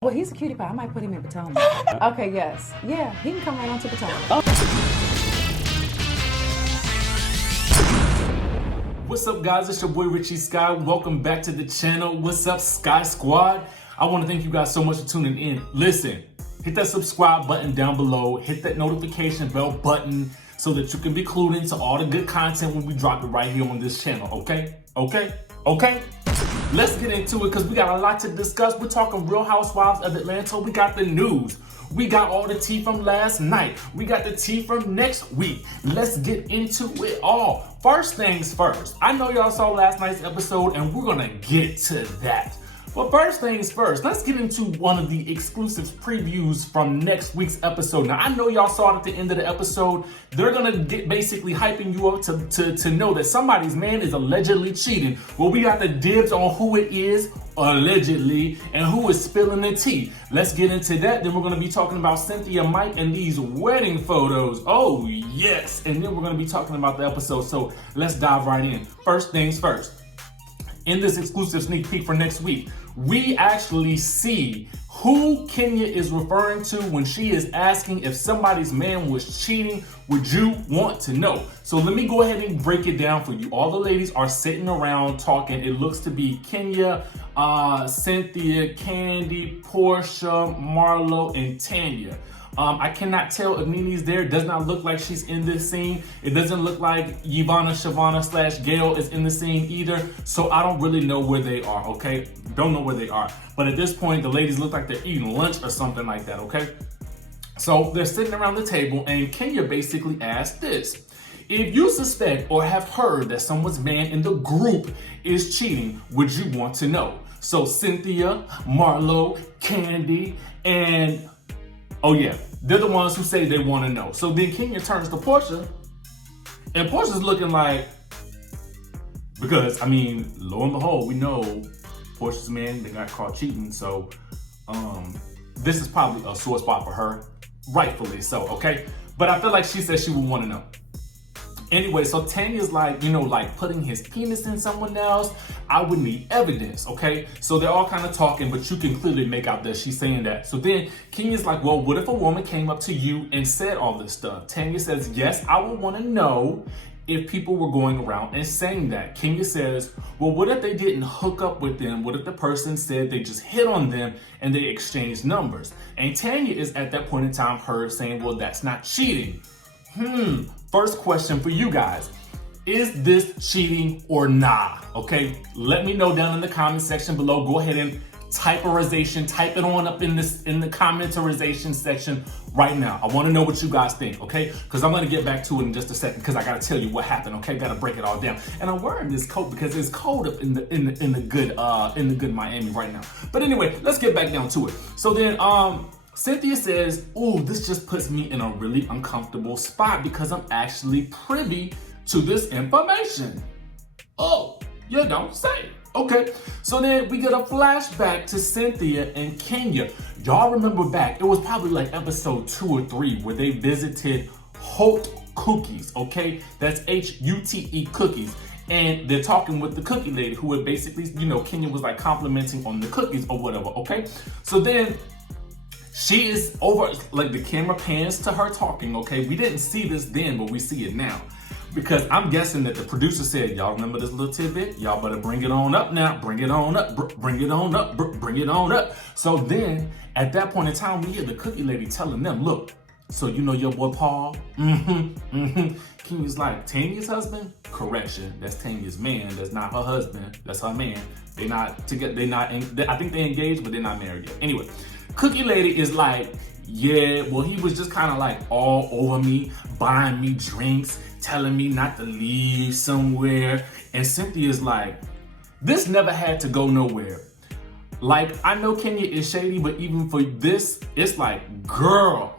Well, he's a cutie pie. I might put him in Potomac. Okay, yes. Yeah, he can come right on to Potomac. What's up, guys? It's your boy Richie Sky. Welcome back to the channel. What's up, Sky Squad? I want to thank you guys so much for tuning in. Listen, hit that subscribe button down below. Hit that notification bell button so that you can be clued into all the good content when we drop it right here on this channel, okay? Okay? Let's get into it because we got a lot to discuss. We're talking Real Housewives of Atlanta. We got the news. We got all the tea from last night. We got the tea from next week. Let's get into it all. First things first. I know y'all saw last night's episode and we're gonna get to that. But first things first, let's get into one of the exclusive previews from next week's episode. Now, I know y'all saw it at the end of the episode. They're gonna get basically hyping you up to know that somebody's man is allegedly cheating. Well, we got the dibs on who it is, allegedly, and who is spilling the tea. Let's get into that. Then we're gonna be talking about Cynthia, Mike, and these wedding photos. Oh, yes. And then we're gonna be talking about the episode. So let's dive right in. First things first. In this exclusive sneak peek for next week, we actually see who Kenya is referring to when she is asking if somebody's man was cheating. Would you want to know? So let me go ahead and break it down for you. All the ladies are sitting around talking. It looks to be Kenya, Cynthia, Kandi, Porsha, Marlo, and Tanya. I cannot tell if Nene's there. It does not look like she's in this scene. It doesn't look like Yvonne, Shavana / Gail is in the scene either. So I don't really know where they are, okay? Don't know where they are. But at this point, the ladies look like they're eating lunch or something like that, okay? So they're sitting around the table and Kenya basically asked this. If you suspect or have heard that someone's man in the group is cheating, would you want to know? So Cynthia, Marlo, Kandi, and oh yeah, they're the ones who say they want to know. So then Kenya turns to Porsha, and Portia's looking like, because, I mean, lo and behold, we know Portia's man, they got caught cheating, so this is probably a sore spot for her, rightfully so, okay? But I feel like she said she would want to know. Anyway, so Tanya's like, like putting his penis in someone else. I would need evidence, okay? So they're all kind of talking, but you can clearly make out that she's saying that. So then Kenya's like, well, what if a woman came up to you and said all this stuff? Tanya says, yes, I would want to know if people were going around and saying that. Kenya says, well, what if they didn't hook up with them? What if the person said they just hit on them and they exchanged numbers? And Tanya is at that point in time heard saying, well, that's not cheating. First question for you guys. Is this cheating or nah? Okay, let me know down in the comment section below. Go ahead and type it on up in the commentarization section right now. I want to know what you guys think, okay? Because I'm going to get back to it in just a second because I got to tell you what happened, okay? Got to break it all down. And I'm wearing this coat because it's cold up in the good Miami right now. But anyway, let's get back down to it. So then Cynthia says, ooh, this just puts me in a really uncomfortable spot because I'm actually privy to this information. Oh, you don't say. Okay, so then we get a flashback to Cynthia and Kenya. Y'all remember back, it was probably like episode 2 or 3 where they visited Holt Cookies, okay? That's Hute Cookies. And they're talking with the cookie lady who had basically, Kenya was like complimenting on the cookies or whatever, okay? So then she is over, like the camera pans to her talking, okay? We didn't see this then, but we see it now. Because I'm guessing that the producer said, y'all remember this little tidbit? Y'all better bring it on up now. Bring it on up, bring it on up, bring it on up. So then, at that point in time, we hear the cookie lady telling them, look, so you know your boy Paul? Kenya's like, Tanya's husband? Correction, that's Tanya's man. That's not her husband. That's her man. They're not together. I think they engaged, but they're not married yet. Anyway. Cookie lady is like, yeah, well, he was just kind of like all over me, buying me drinks, telling me not to leave somewhere. And Cynthia's like, this never had to go nowhere. Like, I know Kenya is shady, but even for this, it's like, girl.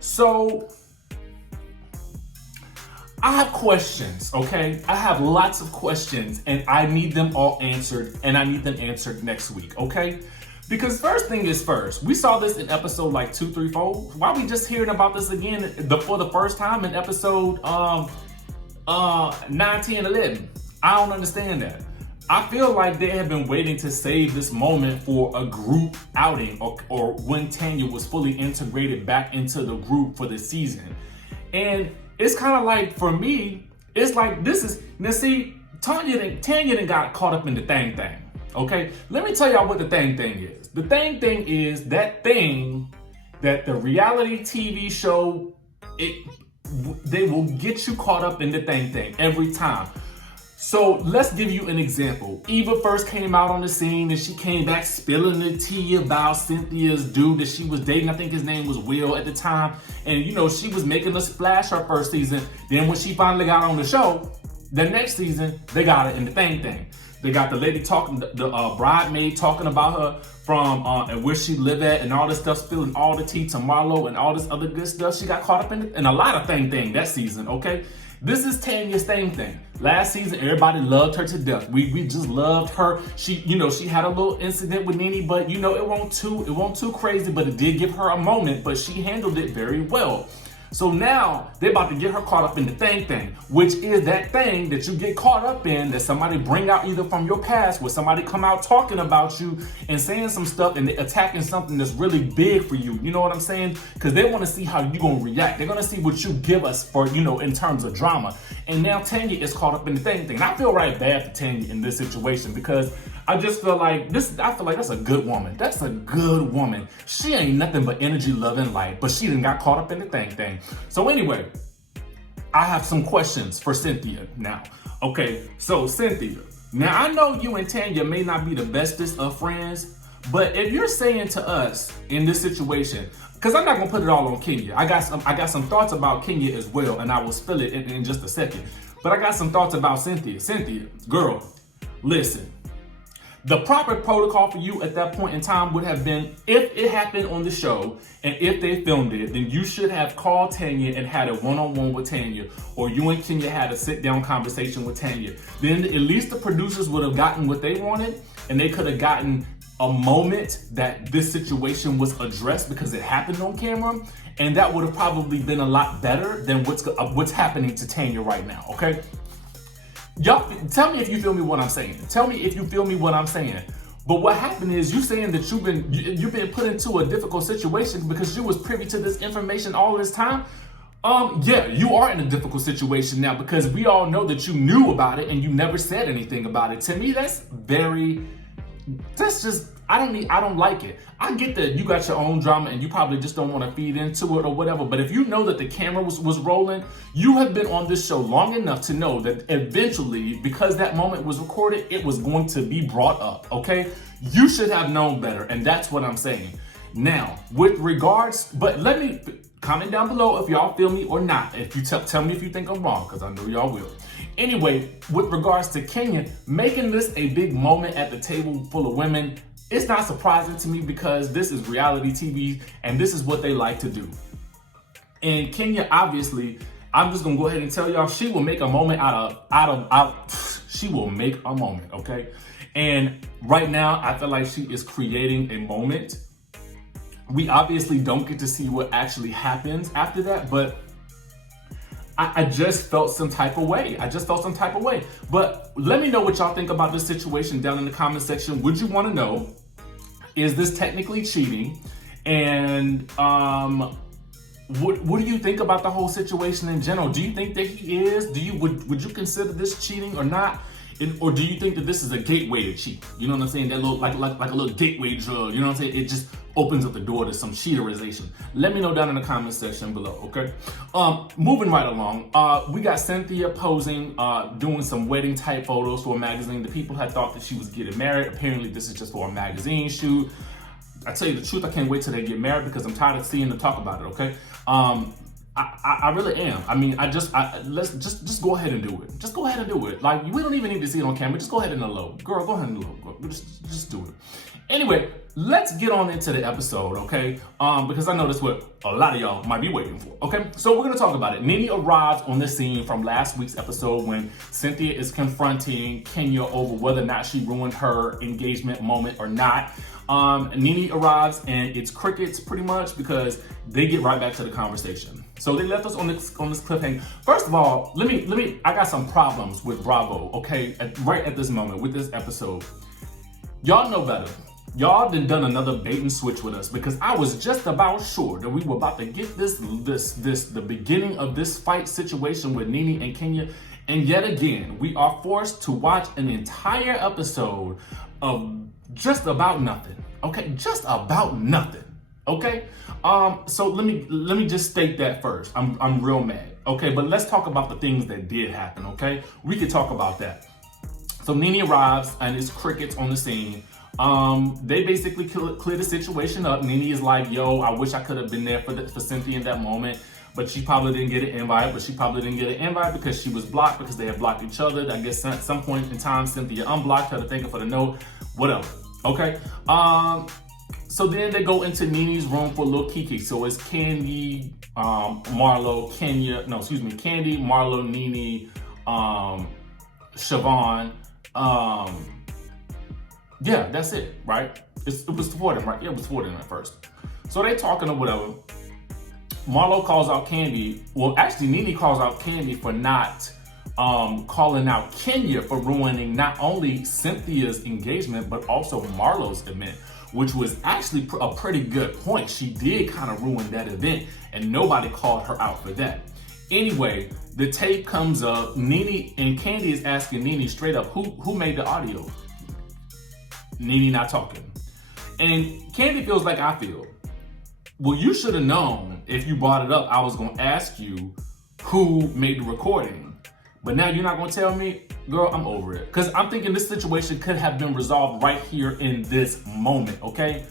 So I have questions, okay? I have lots of questions and I need them all answered and I need them answered next week, okay? Because first thing is first, we saw this in episode like 2, 3, 4. Why are we just hearing about this again for the first time in episode 9, 10, 11? I don't understand that. I feel like they have been waiting to save this moment for a group outing or when Tanya was fully integrated back into the group for the season. And it's kind of like, for me, it's like this is, now see, Tanya done got caught up in the thing. Okay, let me tell y'all what the thing is. The thing is that thing that the reality TV show, they will get you caught up in the thing every time. So let's give you an example. Eva first came out on the scene and she came back spilling the tea about Cynthia's dude that she was dating. I think his name was Will at the time. And you know, she was making a splash her first season. Then when she finally got on the show, the next season, they got her in the thing. They got the lady talking, the bridemaid talking about her from and where she live at and all this stuff, spilling all the tea to Marlo and all this other good stuff. She got caught up in a lot of thing that season, okay? This is Tanya's thing. Last season, everybody loved her to death. We just loved her. She, you know, she had a little incident with Nene, but you know, it wasn't too crazy, but it did give her a moment, but she handled it very well. So now they're about to get her caught up in the thing, which is that thing that you get caught up in, that somebody bring out either from your past, where somebody come out talking about you and saying some stuff and attacking something that's really big for you. You know what I'm saying? Because they want to see how you gonna react. They're gonna see what you give us for, you know, in terms of drama. And now Tanya is caught up in the thing. And I feel right bad for Tanya in this situation because I just feel like that's a good woman. That's a good woman. She ain't nothing but energy, love, and light, but she done got caught up in the thing. So anyway, I have some questions for Cynthia now. Okay, so Cynthia, now I know you and Tanya may not be the bestest of friends, but if you're saying to us in this situation, because I'm not gonna put it all on Kenya. I got some thoughts about Kenya as well, and I will spill it in just a second. But I got some thoughts about Cynthia. Cynthia, girl, listen. The proper protocol for you at that point in time would have been, if it happened on the show and if they filmed it, then you should have called Tanya and had a one-on-one with Tanya, or you and Kenya had a sit-down conversation with Tanya. Then at least the producers would have gotten what they wanted, and they could have gotten a moment that this situation was addressed because it happened on camera, and that would have probably been a lot better than what's happening to Tanya right now, okay? Y'all, tell me if you feel me what I'm saying. Tell me if you feel me what I'm saying. But what happened is you saying that you've been put into a difficult situation because you was privy to this information all this time. Yeah, you are in a difficult situation now because we all know that you knew about it and you never said anything about it. To me, that's just, I don't like it. I get that you got your own drama and you probably just don't want to feed into it or whatever, but if you know that the camera was rolling, you have been on this show long enough to know that eventually, because that moment was recorded, it was going to be brought up, okay? You should have known better, and that's what I'm saying. Now, with regards, but let me comment down below if y'all feel me or not. If you tell me if you think I'm wrong, because I know y'all will. Anyway, with regards to Kenya, making this a big moment at the table full of women, it's not surprising to me because this is reality TV and this is what they like to do. And Kenya, obviously, I'm just gonna go ahead and tell y'all, she will make a moment she will make a moment, okay? And right now, I feel like she is creating a moment. We obviously don't get to see what actually happens after that, but I just felt some type of way. But let me know what y'all think about this situation down in the comment section. Would you want to know, is this technically cheating? And what do you think about the whole situation in general? Do you think that he is? Would you consider this cheating or not? Or do you think that this is a gateway to cheat? You know what I'm saying? That little like a little gateway drug. You know what I'm saying? It just opens up the door to some cheaterization. Let me know down in the comment section below, okay? Moving right along, we got Cynthia posing, doing some wedding type photos for a magazine. The people had thought that she was getting married. Apparently this is just for a magazine shoot. I tell you the truth, I can't wait till they get married because I'm tired of seeing them talk about it, okay? I really am. I mean, let's just go ahead and do it. Just go ahead and do it. Like, we don't even need to see it on camera. Just go ahead and elope. Girl, go ahead and elope. Just do it. Anyway, let's get on into the episode, okay? Because I know that's what a lot of y'all might be waiting for, okay? So we're gonna talk about it. Nene arrives on the scene from last week's episode when Cynthia is confronting Kenya over whether or not she ruined her engagement moment or not. Nene arrives and it's crickets pretty much because they get right back to the conversation. So they left us on this cliffhanger. First of all, I got some problems with Bravo, okay? Right at this moment with this episode. Y'all know better. Y'all done another bait and switch with us because I was just about sure that we were about to get the beginning of this fight situation with Nene and Kenya. And yet again, we are forced to watch an entire episode of just about nothing. Okay, just about nothing. Okay, so let me just state that first. I'm real mad. Okay, but let's talk about the things that did happen. Okay, we could talk about that. So Nene arrives and it's crickets on the scene. They basically clear the situation up. Nene is like, yo, I wish I could have been there for Cynthia in that moment, but she probably didn't get an invite. But she probably didn't get an invite because she was blocked because they had blocked each other. I guess at some point in time, Cynthia unblocked her to thank her for the note, whatever. Okay. So then they go into Nene's room for a little kiki. So it's Kandi, Marlo, Kandi, Marlo, Nene, Siobhan. Yeah, that's it, right? It was for them, right? Yeah, it was for them at first. So they talking or whatever. Marlo calls out Kandi. Well, actually, Nene calls out Kandi for not calling out Kenya for ruining not only Cynthia's engagement, but also Marlo's event, which was actually a pretty good point. She did kind of ruin that event, and nobody called her out for that. Anyway, the tape comes up. Nene and Kandi is asking Nene straight up, who made the audio? Nene not talking. And Kandi feels like I feel. Well, you should have known if you brought it up, I was going to ask you who made the recording. But now you're not going to tell me? Girl, I'm over it. Because I'm thinking this situation could have been resolved right here in this moment, okay?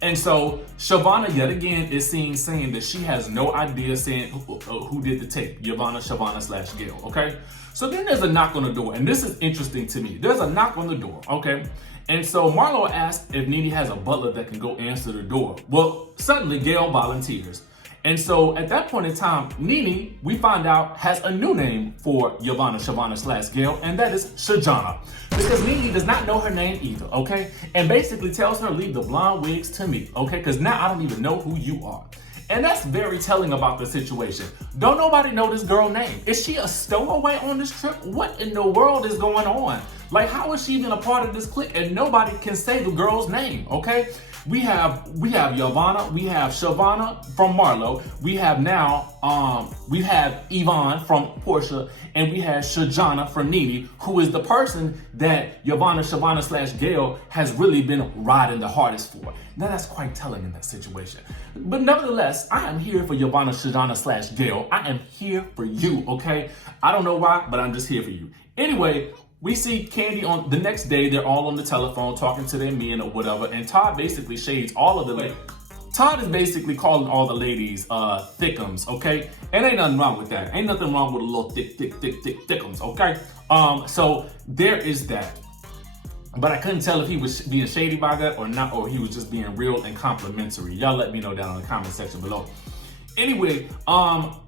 And so Shavana yet again is seen saying that she has no idea saying who did the tape. Shavana/Gail, okay? So then there's a knock on the door, and this is interesting to me. There's a knock on the door, okay? And so Marlo asks if Nene has a butler that can go answer the door. Well, suddenly Gail volunteers. And so at that point in time, Nene, we find out, has a new name for Shavana/Gail, and that is Shajana. Because Nene does not know her name either, okay? And basically tells her, leave the blonde wigs to me, okay? Because now I don't even know who you are. And that's very telling about the situation. Don't nobody know this girl's name. Is she a stowaway on this trip? What in the world is going on? Like, how is she even a part of this clique and nobody can say the girl's name, okay? We have Yvonne, we have Shavana from Marlo, we have Yvonne from Porsha, and we have Shajana from Nene, who is the person that Shavana/Gail has really been riding the hardest for. Now that's quite telling in that situation. But nevertheless, I am here for Shajana/Gail. I am here for you, okay? I don't know why, but I'm just here for you. Anyway, we see Kandi on the next day. They're all on the telephone talking to their men or whatever, and Todd basically shades all of the ladies. Todd is basically calling all the ladies thickums, okay? And ain't nothing wrong with that. Ain't nothing wrong with a little thickums, okay? So there is that. But I couldn't tell if he was being shady by that or not, or he was just being real and complimentary. Y'all let me know down in the comment section below. Anyway,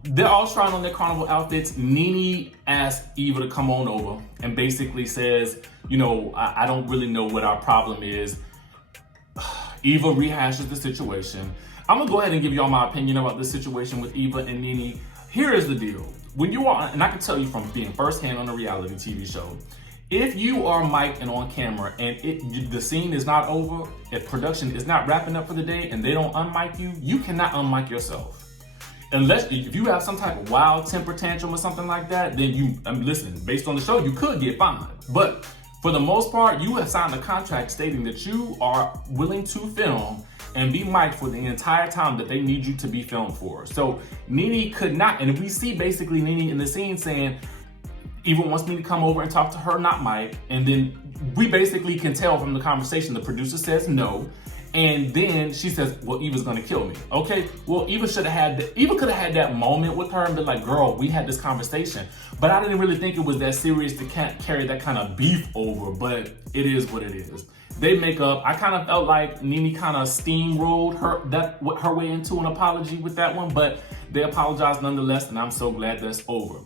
they're all trying on their carnival outfits. Nene asks Eva to come on over and basically says, you know, I don't really know what our problem is. Eva rehashes the situation. I'm gonna go ahead and give y'all my opinion about this situation with Eva and Nene. Here is the deal. When you are, and I can tell you from being firsthand on a reality TV show, if you are mic'd and on camera and the scene is not over, if production is not wrapping up for the day and they don't unmic you, you cannot unmic yourself. Unless if you have some type of wild temper tantrum or something like that, then listen, based on the show, you could get fined. But for the most part, you have signed a contract stating that you are willing to film and be mic'd for the entire time that they need you to be filmed for. So Nene could not, and we see basically Nene in the scene saying, Eva wants me to come over and talk to her, not Mike. And then we basically can tell from the conversation, the producer says no. And then she says, well, Eva's gonna kill me. Okay, well, Eva could have had that moment with her and been like, girl, we had this conversation. But I didn't really think it was that serious to carry that kind of beef over, but it is what it is. They make up. I kind of felt like Nene kind of steamrolled her way into an apology with that one, but they apologized nonetheless, and I'm so glad that's over.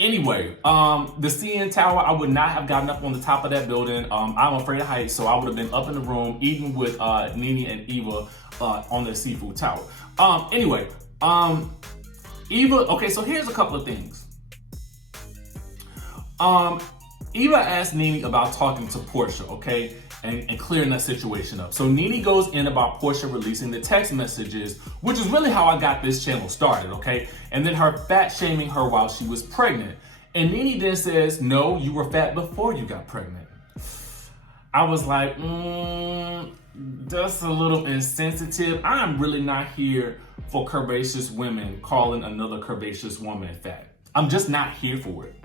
Anyway, the CN Tower, I would not have gotten up on the top of that building. I'm afraid of heights, so I would have been up in the room eating with Nene and Eva on the seafood tower. Anyway, Eva, okay, so here's a couple of things. Eva asked Nene about talking to Porsha, okay, and clearing that situation up. So Nene goes in about Porsha releasing the text messages, which is really how I got this channel started, okay? And then her fat shaming her while she was pregnant. And Nene then says, no, you were fat before you got pregnant. I was like, that's a little insensitive. I'm really not here for curvaceous women calling another curvaceous woman fat. I'm just not here for it.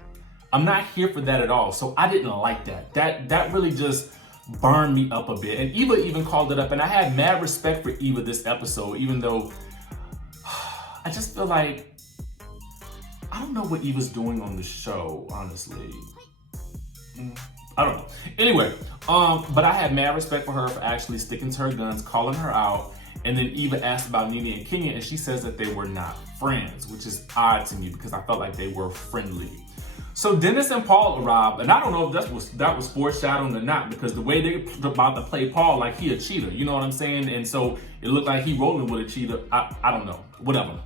I'm not here for that at all. So I didn't like that. That really just burned me up a bit. And Eva even called it up. And I had mad respect for Eva this episode, even though I just feel like, I don't know what Eva's doing on the show, honestly. I don't know. Anyway, but I had mad respect for her for actually sticking to her guns, calling her out. And then Eva asked about Nene and Kenya, and she says that they were not friends, which is odd to me because I felt like they were friendly. So Dennis and Paul arrived, and I don't know if that was foreshadowing or not, because the way they about to play Paul like he a cheater, you know what I'm saying? And so it looked like he rolling with a cheater. I don't know, whatever.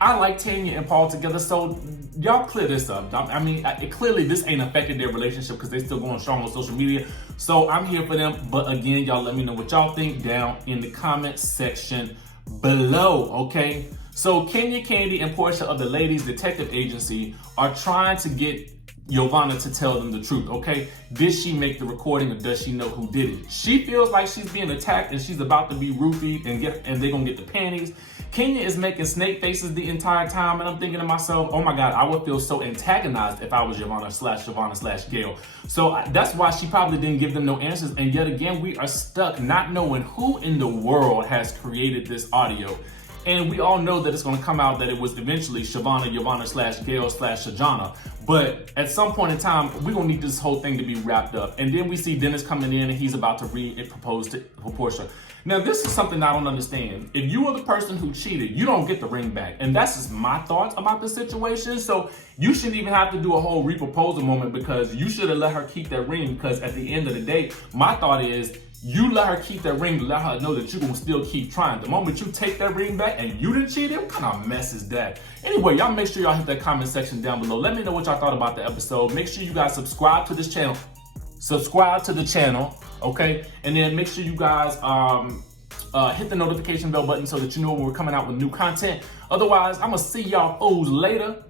I like Tanya and Paul together, so y'all clear this up. I mean, clearly this ain't affected their relationship because they still going strong on social media. So I'm here for them, but again, y'all let me know what y'all think down in the comment section below, okay? So Kenya, Kandi, and Porsha of the Ladies Detective Agency are trying to get Giovanna to tell them the truth, okay? Did she make the recording or does she know who did it? She feels like she's being attacked and she's about to be roofied and they're gonna get the panties. Kenya is making snake faces the entire time and I'm thinking to myself, oh my God, I would feel so antagonized if I was Giovanna/Gail. So that's why she probably didn't give them no answers. And yet again, we are stuck not knowing who in the world has created this audio. And we all know that it's going to come out that it was eventually Giovanna/Gail/Shajana. But at some point in time, we're going to need this whole thing to be wrapped up. And then we see Dennis coming in and he's about to propose to Porsha. Now, this is something I don't understand. If you are the person who cheated, you don't get the ring back. And that's just my thoughts about the situation. So you shouldn't even have to do a whole reproposal moment because you should have let her keep that ring. Because at the end of the day, my thought is, you let her keep that ring to let her know that you're going to still keep trying. The moment you take that ring back and you didn't cheat, what kind of mess is that? Anyway, y'all make sure y'all hit that comment section down below. Let me know what y'all thought about the episode. Make sure you guys subscribe to this channel. Subscribe to the channel, okay? And then make sure you guys hit the notification bell button so that you know when we're coming out with new content. Otherwise, I'm going to see y'all fools later.